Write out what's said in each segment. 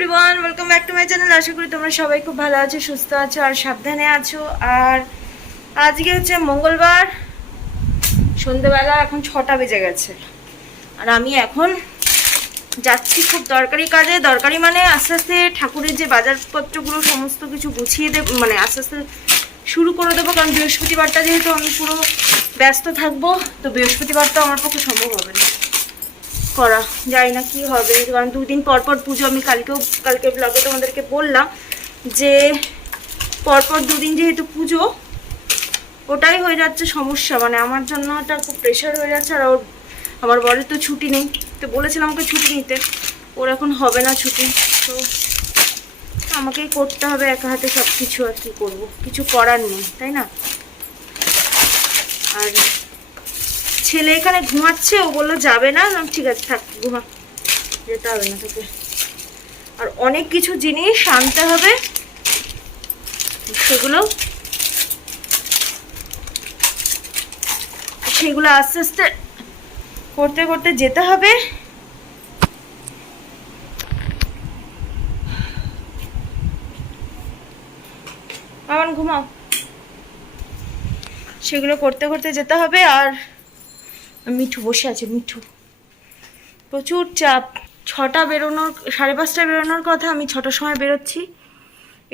Everyone, welcome back to my channel. আশা করি তোমরা সবাই খুব ভালো আছো, সুস্থ আছো আর সাবধানে আছো। আর আজকে হচ্ছে মঙ্গলবার, সন্ধ্যেবেলা এখন 6টা বেজে গেছে। আর আমি এখন যাচ্ছি খুব দরকারি কাজে। দরকারি মানে আস্তে আস্তে ঠাকুরের যে বাজারপত্রগুলো সমস্ত কিছু গুছিয়ে দেব, মানে আস্তে আস্তে শুরু করে দেবো। কারণ বৃহস্পতিবারটা যেহেতু আমি পুরো ব্যস্ত থাকবো, তো বৃহস্পতিবারটা আমার পক্ষে সম্ভব হবে না করা, যাই না কি হবে। কারণ দুদিন পর পর পুজো। আমি কালকে ব্লগে তোমাদেরকে বললাম যে পরপর দুদিন যেহেতু পুজো, ওটাই হয়ে যাচ্ছে সমস্যা। মানে আমার জন্য ওটা খুব প্রেশার হয়ে যাচ্ছে। আর আমার বরের তো ছুটি নেই, তো বলেছিলাম আমাকে ছুটি নিতে, ওর এখন হবে না ছুটি, তো আমাকেই করতে হবে একা হাতে সব কিছু। আর কি করবো, কিছু করার নেই, তাই না? আর ছেলে এখানে ঘুমাচ্ছে, ও বললো যাবে না। ঠিক আছে, থাক, ঘুমা, যেতে হবে না তোকে। আর অনেক কিছু জিনিস আনতে হবে, সেগুলো আস্তে আস্তে করতে করতে যেতে হবে। আমার ঘুমাও, সেগুলো করতে করতে যেতে হবে। আর মিঠু বসে আছে, মিঠু প্রচুর চাপ। 6টা বেরোনোর, 5:30টায় বেরোনোর কথা, আমি 6টার সময় বেরোচ্ছি।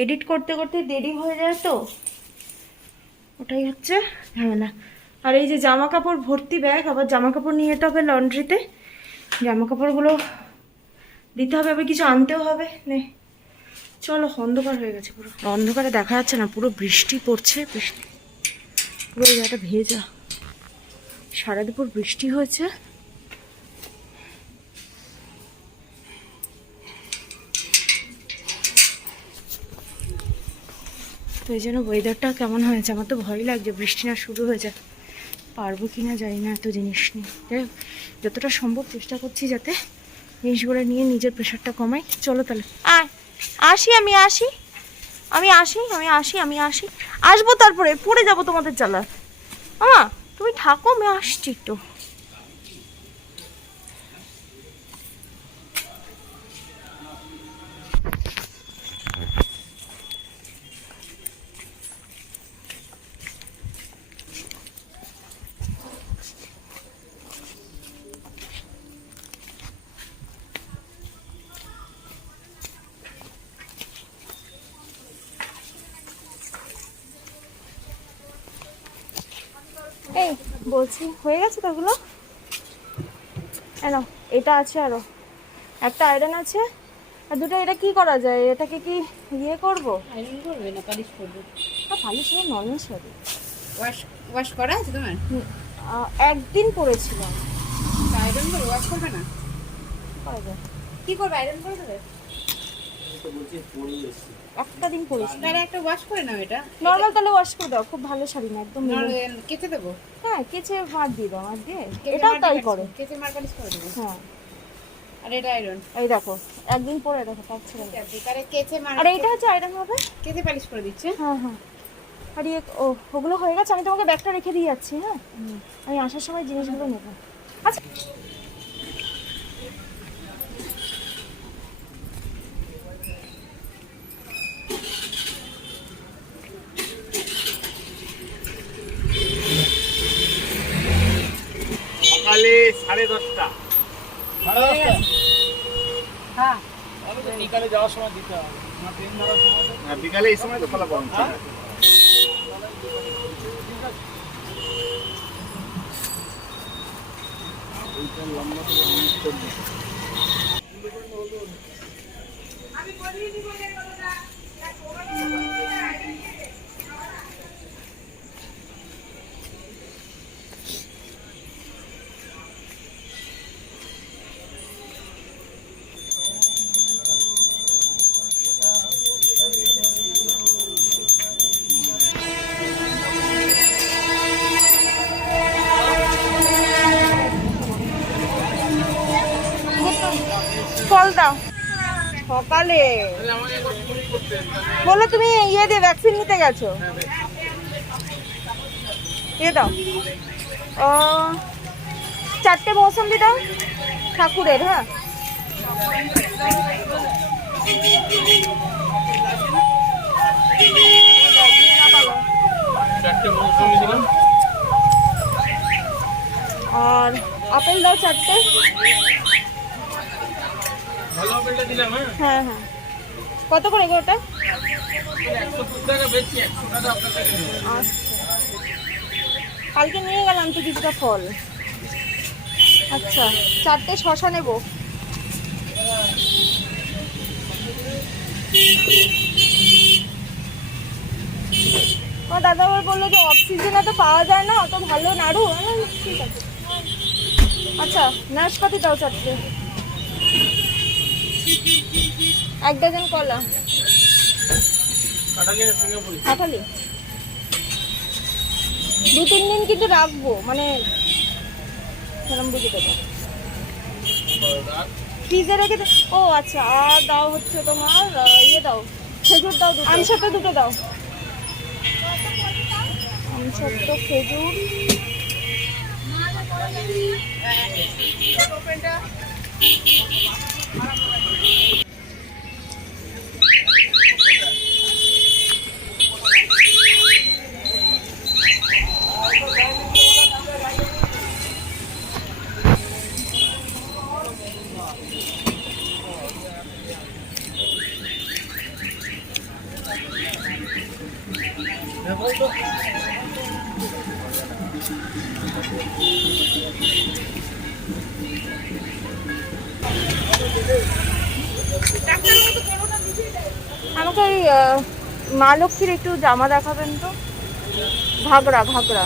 এডিট করতে করতে দেরি হয়ে যায়, তো ওটাই হচ্ছে ঝামেলা। আর এই যে জামা কাপড় ভর্তি ব্যাগ, আবার জামা কাপড় নিয়ে যেতে হবে লন্ড্রিতে, জামা কাপড়গুলো দিতে হবে, আবার কিছু আনতেও হবে। নে চলো, অন্ধকার হয়ে গেছে পুরো, অন্ধকারে দেখা যাচ্ছে না, পুরো বৃষ্টি পড়ছে। বৃষ্টি পুরো এই জায়গাটা ভেজা, সারা দুপুর বৃষ্টি হয়েছে। তো এই জন্য ওয়েদারটা কেমন হয়েছে, আমার তো ভয় লাগছে বৃষ্টি না শুরু হয়ে যায়। পারবো কি না জানি না, এত জিনিস নিয়ে। যাই হোক, যতটা সম্ভব চেষ্টা করছি যাতে জিনিসগুলো নিয়ে নিজের প্রেশারটা কমাই। চলো তাহলে, আসি আমি, আসবো, তারপরে পড়ে যাবো তোমাদের জ্বালা। তুমি থাকো, আমি আসছি একটু। এই বলছি, হয়ে গেছে তো ওগুলো? এটা আছে, আরো একটা আয়রন আছে, আর দুটো। এটা কি করা যায়? এটাকে কি ইয়ে করবো? আয়রন করবে না, পালিশ করবে? Polish normal sorry. ওয়াশ করা আছে তোমার? একদিন পরেছিলাম। আয়রন করে ওয়াশ করবে না? করা যায়, কি করবে, আয়রন করে দেবে? একটা দিন পরেছি। তাহলে একটা ওয়াশ করে নাও। এটা নর্মাল তাহলে ওয়াশ করে দাও, খুব ভালো শাড়ি না একদম। কেচে দেবো? হ্যাঁ, কেচে মার দিয়ে দাও, মার দিয়ে এটাও তাই করো। কেচে মার পালিশ করে দেবো। হ্যাঁ, আর এটা আয়রন, এই দেখো একদিন পরে দেখো পাচ্ছি না। তাহলে কেচে মার, আর এইটা হচ্ছে আয়রন হবে, কেচে পালিশ করে দিচ্ছে। হ্যাঁ হ্যাঁ। আর ওগুলো হয়ে গেছে, আমি তোমাকে ব্যাগটা রেখে দিয়ে যাচ্ছি। হ্যাঁ, আমি আসার সময় জিনিসগুলো নেবো। আচ্ছা, সকালে 10:30। হ্যাঁ, বিকালে যাওয়ার সময় দিতে হবে। হ্যাঁ, বিকালে এই সময় তো খোলা পাবেন। ফল দাও। সকালে বলো তুমি ইয়ে দিয়ে ভ্যাকসিন নিতে গেছো, দিয়ে দাও। ও 4টে মৌসুমি দাও ঠাকুরের। হ্যাঁ, চারটে মৌসুমি দিলাম। আর আপেল দাও 4টে। ভালো আপেলটা দিলাম। হ্যাঁ হ্যাঁ, কত করে গো ওটা? 120 টাকা বেচছি, 100 টাকা আপনাকে দেবো। আচ্ছা, কালকে নিয়ে গেলাম তো কিছুটা ফল। আচ্ছা, 4টে শশা নেব। আমার দাদা আবার বললো যে অফ সিজনে তো পাওয়া যায় না অত ভালো নাড়ু। আমি বললাম, ঠিক আছে। আচ্ছা, নাশপাতি দাও 4টে। 1 ডজন কলা। কাঁঠালি না সিঙ্গাপুরি? কাঁঠালি 2-3 দিন কিন্তু রাখবো, মানে সেরকম বুঝে দেবো, ফ্রিজে রেখে দে। ও আচ্ছা, আর দাও হচ্ছে তোমার ইয়ে দাও, খেজুর দাও 2। আমসত্ত্ব 2 দাও। আমসত্ত্ব, খেজুর। আমাকে ওই মা লক্ষ্মীর একটু জামা দেখাবেন তো, ঘাগরা ঘাগরা।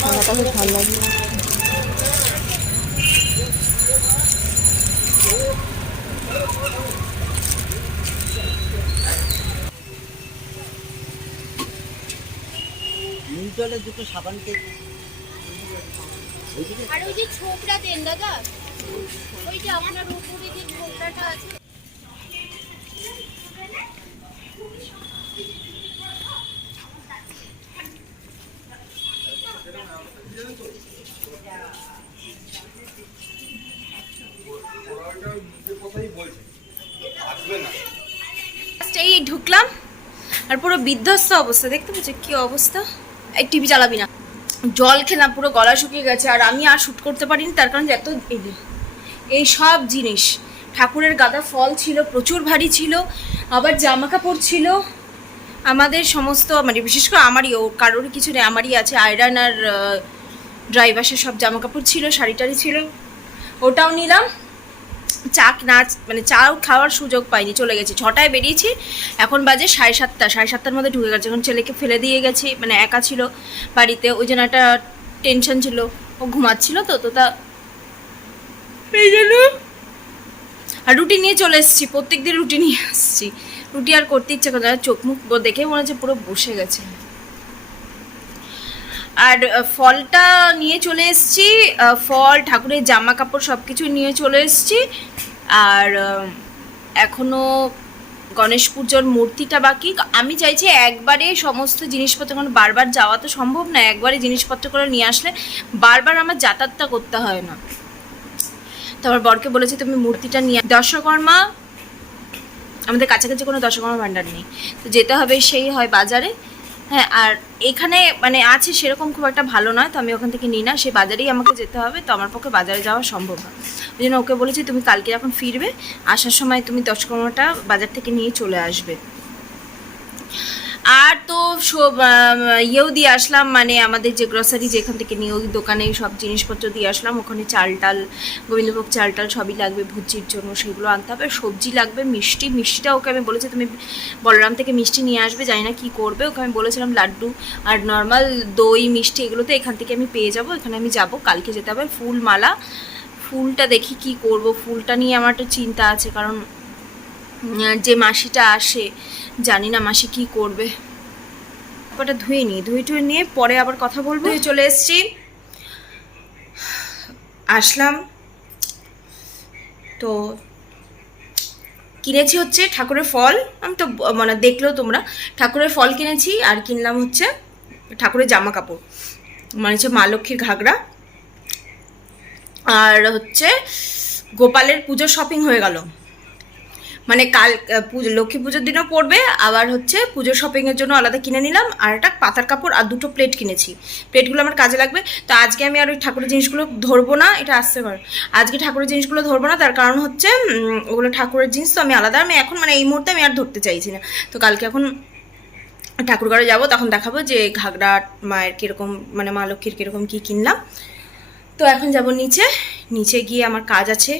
জামাটা বেশ ভালো লাগছে। জলে দুটো সাবানকে আর ওই যে ছোকরা দেন দাদা, ওই যে আপনার উপরে যে ছোকরাটা আছে। এই ঢুকলাম আর পুরো বিধ্বস্ত অবস্থা, দেখতে পাচ্ছ কি অবস্থা। এই টিভি চালাবি না। জল খেলাম, পুরো গলা শুকিয়ে গেছে। আর আমি আর শ্যুট করতে পারিনি, তার কারণ এত এই সব জিনিস, ঠাকুরের গাদা ফল ছিল, প্রচুর ভারী ছিল, আবার জামা কাপড় ছিল আমাদের সমস্ত, মানে বিশেষ করে আমারই, ও কারোর কিছু নেই, আমারই আছে। আয়রন আর ড্রাইভার্সের সব জামা কাপড় ছিল, শাড়ি টাড়ি ছিল, ওটাও নিলাম। মানে চাও খাওয়ার সুযোগ পাইনি, চলে গেছি। 6টায় বেরিয়েছি, এখন বাজে 7:30। 7:30-র মধ্যে ঢুকে গেছে। এখন ছেলেকে ফেলে দিয়ে গেছি, মানে একা ছিল বাড়িতে, ওই জন্য একটা টেনশন ছিল, ও ঘুমাচ্ছিল তো তা এই জন্য। আর রুটি নিয়ে চলে এসেছি, প্রত্যেকদিন রুটি নিয়ে আসছি। রুটি আর করতে ইচ্ছে করে না, চোখ মুখ দেখে মনে হচ্ছে পুরো বসে গেছে। আর ফলটা নিয়ে চলে এসেছি, ফল, ঠাকুরের জামা কাপড় সব কিছু নিয়ে চলে এসেছি। আর এখনও গণেশ পুজোর মূর্তিটা বাকি। আমি চাইছি একবারে সমস্ত জিনিসপত্র, কারণ বারবার যাওয়া তো সম্ভব না, একবারে জিনিসপত্র করে নিয়ে আসলে বারবার আমার যাতায়াতটা করতে হয় না। তারপর বরকে বলেছি তুমি মূর্তিটা নিয়ে, দশকর্মা আমাদের কাছাকাছি কোনো দশকর্মা ভাণ্ডার নেই, তো যেতে হবে সেই হয় বাজারে। হ্যাঁ, আর এখানে মানে আছে সেরকম খুব একটা ভালো নয়, তো আমি ওখান থেকে নিই না, সে বাজারেই আমাকে যেতে হবে, তো আমার পক্ষে বাজারে যাওয়া সম্ভব না। ওই জন্য ওকে বলেছি তুমি কালকে যখন ফিরবে, আসার সময় তুমি দশকর্মাটা বাজার থেকে নিয়ে চলে আসবে। আর তো সব ইয়েও দিয়ে আসলাম, মানে আমাদের যে গ্রসারি যেখান থেকে নিয়ে, ওই দোকানে সব জিনিসপত্র দিয়ে আসলাম। ওখানে চাল টাল, গোবিন্দভোগ চাল টাল সবই লাগবে ভুজির জন্য, সেগুলো আনতে হবে। সবজি লাগবে, মিষ্টিটা ওকে আমি বলেছি তুমি বলরাম থেকে মিষ্টি নিয়ে আসবে, জানি না কী করবে। ওকে আমি বলেছিলাম লাড্ডু আর নর্মাল দই মিষ্টি এগুলো তো এখান থেকে আমি পেয়ে যাব, এখানে আমি যাব। কালকে যেতে হবে। মালা ফুলটা দেখি কি করব, ফুলটা নিয়ে আমার একটা চিন্তা আছে, কারণ যে মাসিটা আসে জানি না মাসি কি করবে। ওটা ধুয়ে নিয়ে পরে আবার কথা বলবো। চলে এসেছি, আসলাম তো কিনেছি হচ্ছে ঠাকুরের ফল। আমি তো মানে দেখলেও তোমরা, ঠাকুরের ফল কিনেছি। আর কিনলাম হচ্ছে ঠাকুরের জামা কাপড়, মানে হচ্ছে মা লক্ষ্মীর ঘাগরা। আর হচ্ছে গোপালের পুজোর শপিং হয়ে গেল, মানে কাল পুজো লক্ষ্মী পুজোর দিনও পড়বে, আবার হচ্ছে পুজোর শপিংয়ের জন্য আলাদা কিনে নিলাম, আর একটা পাতার কাপড় আর 2টো প্লেট কিনেছি। প্লেটগুলো আমার কাজে লাগবে। তো আজকে আমি আর ওই ঠাকুরের জিনিসগুলো ধরবো না, এটা আসতে পারে, আজকে ঠাকুরের জিনিসগুলো ধরবো না, তার কারণ হচ্ছে ওগুলো ঠাকুরের জিনিস, তো আমি আলাদা, আমি এখন মানে এই মুহূর্তে আমি আর ধরতে চাইছি না। তো কালকে এখন ঠাকুরঘরে যাবো, তখন দেখাবো যে ঘাগরা মায়ের কীরকম, মানে মা লক্ষ্মীর কীরকম কী কিনলাম। তো এখন যাব নিচে, নিচে গিয়ে আমার কাজ আছে,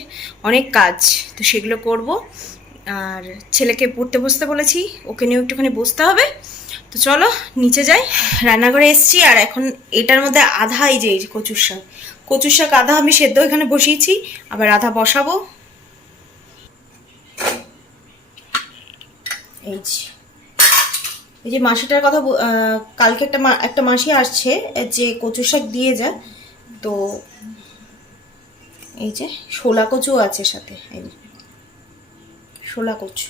অনেক কাজ, তো সেগুলো করব। আর ছেলেকে পড়তে বসতে বলেছি, ওকে নিয়েও একটুখানি বসতে হবে। তো চলো নিচে যাই। রান্নাঘরে এসছি, আর এখন এটার মধ্যে আধা, এই যে কচুর শাক, কচুর শাক আধা আমি সেদ্ধ এখানে বসিয়েছি, আবার আধা বসাবো। এই যে মাসিটার কথা, কালকে একটা মাসি আসছে যে কচুর শাক দিয়ে যায়, তো এই যে শোলা কচু আছে সাথে, এই শোলা কচু।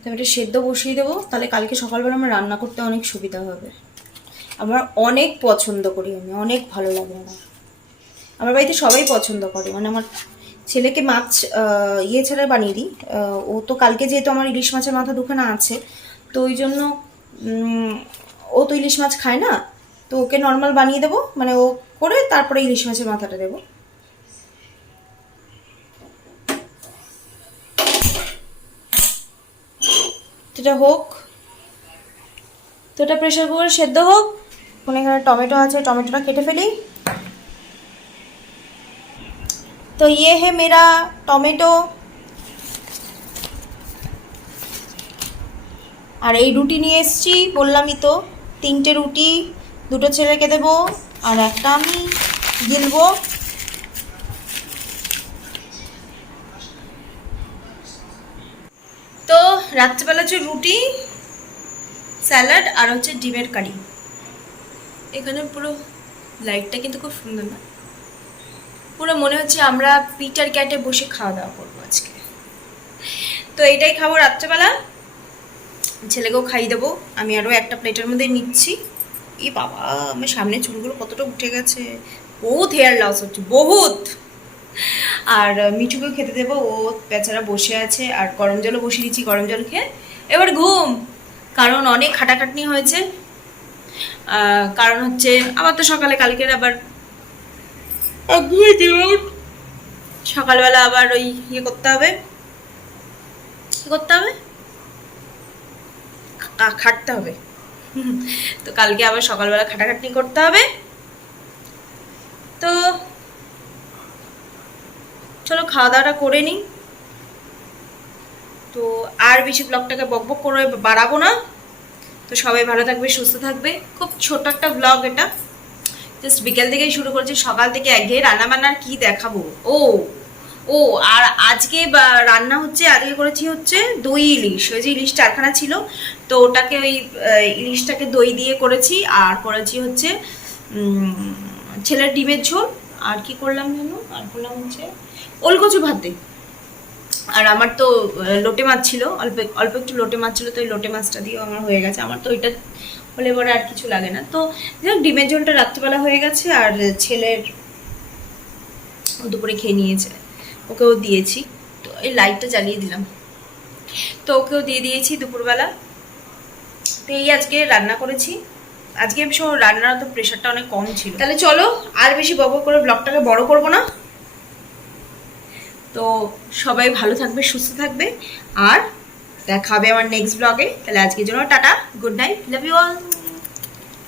তো আমি এটা সেদ্ধ বসিয়ে দেবো, তাহলে কালকে সকালবেলা আমার রান্না করতে অনেক সুবিধা হবে। আমার অনেক পছন্দ করি, আমি অনেক ভালো লাগে আমার বাড়িতে সবাই পছন্দ করে, মানে আমার ছেলেকে মাছ ইয়ে ছাড়া বানিয়ে দিই। ও তো কালকে যেহেতু আমার ইলিশ মাছের মাথা দুখানা আছে, তো ওই জন্য ও তো ইলিশ মাছ খায় না, তো ওকে নর্মাল বানিয়ে দেবো, মানে ও করে তারপরে ইলিশ মাছের মাথাটা দেবো। এটা হোক, তো এটা প্রেশার কুকারে সেদ্ধ হোক। এখন এখানে টমেটো আছে, টমেটোটা কেটে ফেলি। তো ये है मेरा टमेटो। আর এই রুটি নিয়ে এসেছি, বললামই তো 3টে রুটি, 2টো ছেলেকে দেবো আর একটা আমি গিলবো। তো রাত্রেবেলা হচ্ছে রুটি, স্যালাড আর হচ্ছে ডিমের কারি। এখানে পুরো লাইটটা কিন্তু খুব সুন্দর না, পুরো মনে হচ্ছে আমরা পিটার ক্যাটে বসে খাওয়া দাওয়া করবো আজকে। তো এইটাই খাবো রাত্রেবেলা, ছেলেকেও খাইয়ে দেবো। আমি আরও একটা প্লেটের মধ্যে নিচ্ছি। এ বাবা, আমার সামনে চুলগুলো কতটা উঠে গেছে, বহুত হেয়ার লস হচ্ছে, বহুত। আর মিঠুকেও খেতে দেবো, ও বেচারা বসে আছে, আর গরম জলও বসিয়ে দিচ্ছি, গরম জল খেয়ে এবার ঘুম, কারণ অনেক খাটাখাটনি হয়েছে। কারণ হচ্ছে আবার তো সকালে কালকের আবার সকালবেলা আবার ওই ইয়ে করতে হবে, কি করতে হবে, খাটতে হবে। তো কালকে আবার সকালবেলা খাটাখাটনি করতে হবে। তো চলো খাওয়া দাওয়াটা করে নিই। তো আর বেশি ব্লগটাকে বকবক করে বাড়াবো না। তো সবাই ভালো থাকবে, সুস্থ থাকবে। খুব ছোট একটা ব্লগ এটা, জাস্ট বিকেল থেকেই শুরু করেছি, সকাল থেকে একঘেয়ে রান্নাবান্নার কি দেখাবো। ও আর আজকে রান্না হচ্ছে, আজকে করেছি হচ্ছে দই ইলিশ। ওই যে ইলিশ 4খানা ছিল, তো ওটাকে ওই ইলিশটাকে দই দিয়ে করেছি, আর করেছি হচ্ছে ছেলের ডিমের ঝোল। আর কি করলাম জানো, আর করলাম হচ্ছে ওলকচু ভাতে। আর আমার তো লোটে মাছ ছিল, অল্প একটু লোটে মাছ ছিল, তো ওই লোটে মাছটা দিয়েও আমার হয়ে গেছে। আমার তো ওইটা হলে পরে আর কিছু লাগে না। তো যাই ডিমের ঝোলটা রাত্রিবেলা হয়ে গেছে, আর ছেলের দুপুরে খেয়ে নিয়েছে, ওকেও দিয়েছি। তো এই লাইটটা জ্বালিয়ে দিলাম, তো ওকেও দিয়ে দিয়েছি দুপুরবেলা। তো এই আজকে রান্না করেছি। আজকে ভীষণ রান্নার তো প্রেশারটা অনেক কম ছিল। তাহলে চলো আর বেশি বকবক করে ব্লগটাকে বড় করব না। তো সবাই ভালো থাকবে, সুস্থ থাকবে, আর দেখা হবে আমার নেক্সট ব্লগে। তাহলে আজকের জন্য tata, good night, love you all.